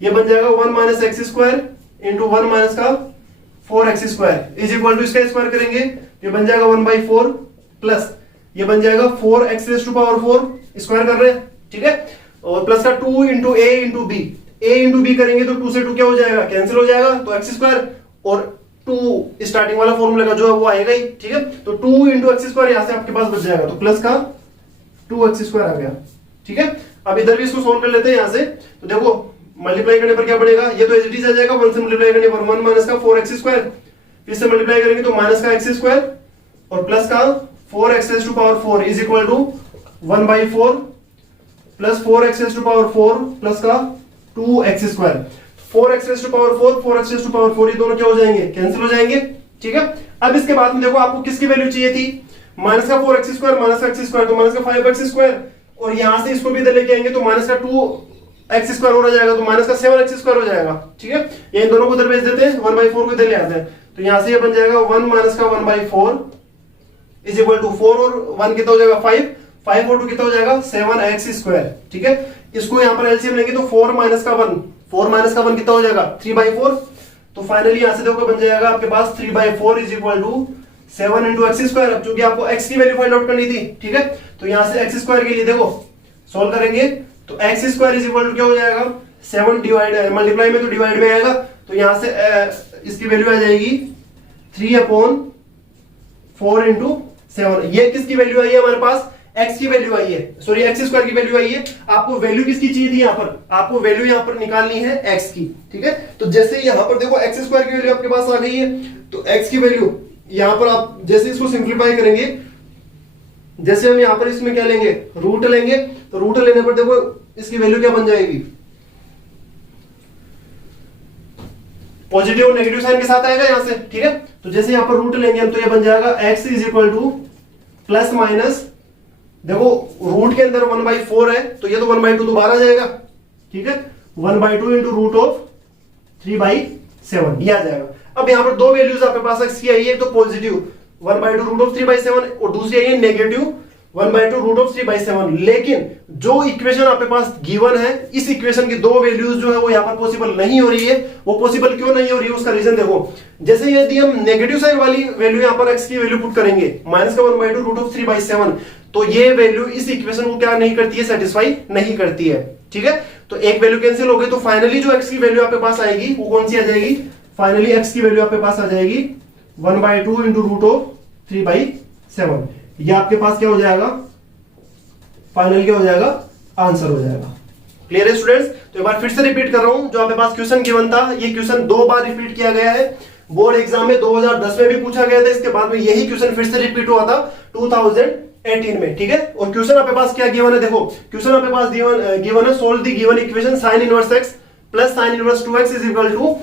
ये बन जाएगा 1 माइनस x² इंटू 1 माइनस का 4x² इज इक्वल टू, इसका स्क्वायर करेंगे ये बन जाएगा 1/4 प्लस ये बन जाएगा 4x⁴ स्क्वायर कर रहे हैं, ठीक है। और प्लस का 2 into a into b, a into b करेंगे तो 2 से 2 क्या हो जाएगा, कैंसिल हो जाएगा, तो x² और 2 स्टार्टिंग वाला फॉर्मूला का जो है वो आएगा ही, ठीक है। तो 2 इंटू x² यहां से आपके पास बच जाएगा, तो प्लस का 2x² आ गया, ठीक है। अब इधर भी इसको सोल्व कर लेते हैं यहां से, तो देखो मल्टीप्लाई करने पर क्या बनेगा, ये तो एज इट इज आ जाएगा, 1 से मल्टीप्लाई करने पर 1 माइनस का 4x², फिर से मल्टीप्लाई करेंगे तो माइनस का x² और प्लस का 4x⁴ is equal to 1/4 plus 4x⁴ plus का 2x², 4x⁴ ये दोनों क्या हो जाएंगे, कैंसिल हो जाएंगे, ठीक है। अब इसके बाद में देखो आपको किसकी वैल्यू चाहिए थी, माइनस का 4x² माइनस का x², तो माइनस का 5x², और यहां से इसको भी इधर लेके आएंगे तो माइनस का 2x² हो जाएगा, तो माइनस का 7x² हो जाएगा, ठीक है। ये इन दोनों को इधर भेज देते हैं, 1/4 को इधर ले आते हैं, तो यहां से ये बन जाएगा 1 माइनस का 1/4 इज इक्वल टू 4 और 1 कितना हो जाएगा 5 और 2 कितना हो जाएगा 7x², ठीक है। इसको यहां पर एलसीएम लेंगे तो 4 माइनस का 1 कितना हो जाएगा 3/4, तो फाइनली यहां से देखो बन जाएगा आपके पास 3/4 is equal to 7 into x²। अब चूंकि आपको x की वैल्यू फाइंड आउट करनी थी, ठीक है, तो यहां से x² के लिए देखो सोल्व करेंगे तो x² इज इक्वल टू क्या हो जाएगा 7 डिवाइड मल्टीप्लाई में तो डिवाइड में आएगा, तो यहां से इसकी वैल्यू आ जाएगी 3/4 इंटू 7। ये किसकी वैल्यू आई है हमारे पास, x की वैल्यू आई है, सॉरी x² की वैल्यू आई है। आपको वैल्यू किसकी चाहिए थी, यहां पर आपको वैल्यू यहां पर निकालनी है x की, ठीक है। तो जैसे यहां पर देखो x² की वैल्यू आपके पास आ गई है, तो x की वैल्यू यहां पर आप जैसे इसको सिंप्लीफाई करेंगे, जैसे हम यहां पर इसमें क्या लेंगे रूट लेंगे, तो रूट लेने पर देखो इसकी वैल्यू क्या बन जाएगी, पॉजिटिव और नेगेटिव साइन के साथ आएगा यहां से, ठीक है। तो जैसे यहां पर रूट लेंगे हम तो ये बन जाएगा x is equal two plus minus, देखो रूट के अंदर 1/4 है तो ये तो 1/2 तो बाहर आ जाएगा, ठीक है, 1/2 इंटू रूट ऑफ 3/7 ये आ जाएगा। अब यहां पर दो वैल्यूज आपके पास x की आई है, एक तो पॉजिटिव 1/2 रूट ऑफ 3/7 और दूसरी आई है नेगेटिव 1/2 रूट ऑफ 3/7, लेकिन जो इक्वेशन आपके पास गिवन है इस इक्वेशन की दो वैल्यूज जो है वो यहां पर पॉसिबल नहीं हो रही है। वो पॉसिबल क्यों नहीं हो रही है उसका रीजन देखो, जैसे यदि हम नेगेटिव साइन वाली वैल्यू यहां पर x की वैल्यू पुट करेंगे माइनस का 1/2 रूट ऑफ 3/7, तो ये वैल्यू इस इक्वेशन को क्या नहीं करती है, सेटिस्फाई नहीं करती है, ठीक है। तो एक वैल्यू कैंसिल हो गई, तो फाइनली जो x की वैल्यू आपके पास आएगी वो कौन सी आ जाएगी, फाइनली x की वैल्यू आपके पास आ जाएगी 1/2 इंटू रूट ऑफ 3/7। ये आपके पास क्या हो जाएगा, फाइनल क्या हो जाएगा, आंसर हो जाएगा। क्लियर है स्टूडेंट्स। तो एक बार फिर से रिपीट कर रहा हूं, जो आपके पास क्वेश्चन गिवन था ये क्वेश्चन 2 बार रिपीट किया गया है, बोर्ड एग्जाम में 2010 में भी पूछा गया था, इसके बाद में यही क्वेश्चन फिर से रिपीट हुआ था 2018 में, ठीक है। और क्वेश्चन आपके पास क्या गिवन है, देखो क्वेश्चन आपके पास गिवन है solve the given equation sin inverse x plus sin inverse 2x is equal to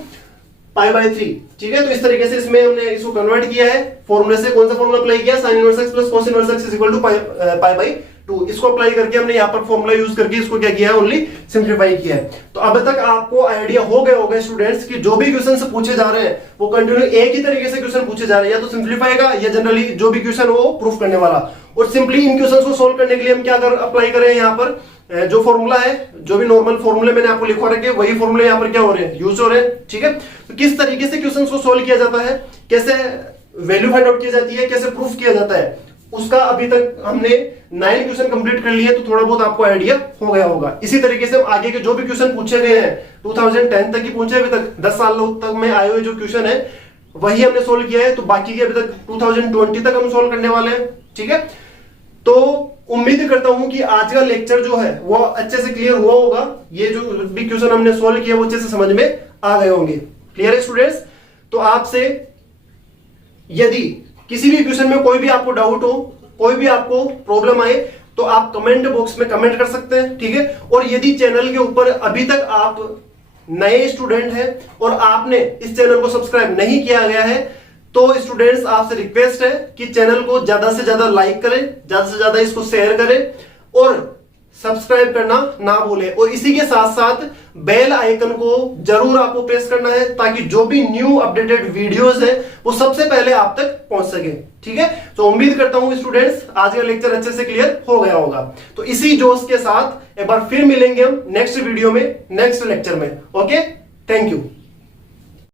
π/3, ठीक है। तो इस तरीके से इसमें हमने इसको कन्वर्ट किया है, फॉर्मूले से कौन सा फॉर्मूला अप्लाई किया, sin inverse x plus cos inverse x is equal to π/2, इसको अप्लाई करके हमने यहाँ पर फॉर्मूला यूज करके इसको क्या किया है, ओनली सिंप्लीफाई किया है। तो अब तक आपको आइडिया हो गया होगा स्टूडेंट्स कि जो भी क्वेश्चन पूछे जा रहे हैं वो कंटिन्यू एक ही तरीके से क्वेश्चन पूछे जा रहे हैं, या तो सिंप्लीफाई का या जनरली जो भी क्वेश्चन हो प्रूफ करने वाला। और सिंपली इन क्वेश्चन को सोल्व करने के लिए हम क्या अप्लाई करें, यहाँ पर जो फॉर्मूला है, जो भी नॉर्मल फॉर्मूले मैंने आपको लिखवा रखे वही फॉर्मूले यहाँ पर क्या हो रहे हैं, यूज हो रहे हैं, ठीक है। तो किस तरीके से क्वेश्चन को सोल्व किया जाता है, कैसे वैल्यू फाइंड आउट की जाती है, कैसे प्रूफ किया जाता है, उसका अभी तक हमने 9 क्वेश्चन कंप्लीट कर लिए, तो थोड़ा बहुत आपको आइडिया हो गया होगा। इसी तरीके से आगे के जो भी क्वेश्चन पूछे गए हैं 2010 तक ही पूछे, अभी तक 10 साल तक में आए हुए जो क्वेश्चन है वही हमने सोल्व किया है, तो बाकी के अभी तक 2020 तक हम सोल्व करने वाले हैं, ठीक है। तो उम्मीद करता हूं कि आज का लेक्चर जो है वो अच्छे से क्लियर हुआ होगा। ये जो भी क्वेश्चन हमने सॉल्व किया वो अच्छे से समझ में आ गए होंगे। क्लियर है स्टूडेंट्स? तो आपसे यदि किसी भी क्वेश्चन में कोई भी आपको डाउट हो, कोई भी आपको प्रॉब्लम आए, तो आप कमेंट बॉक्स में कमेंट कर सकते हैं, ठीक है। और यदि चैनल के ऊपर अभी तक आप नए स्टूडेंट हैं और आपने इस चैनल को सब्सक्राइब नहीं किया गया है, तो स्टूडेंट्स आपसे रिक्वेस्ट है कि चैनल को ज्यादा से ज्यादा लाइक करें, ज्यादा से ज्यादा इसको शेयर करें और सब्सक्राइब करना ना भूलें। और इसी के साथ साथ बेल आइकन को जरूर आपको प्रेस करना है, ताकि जो भी न्यू अपडेटेड वीडियोस है वो सबसे पहले आप तक पहुंच सके, ठीक है। तो उम्मीद करता हूं स्टूडेंट्स आज का लेक्चर अच्छे से क्लियर हो गया होगा। तो इसी जोश के साथ एक बार फिर मिलेंगे हम नेक्स्ट वीडियो में, नेक्स्ट लेक्चर में। Okay, thank you.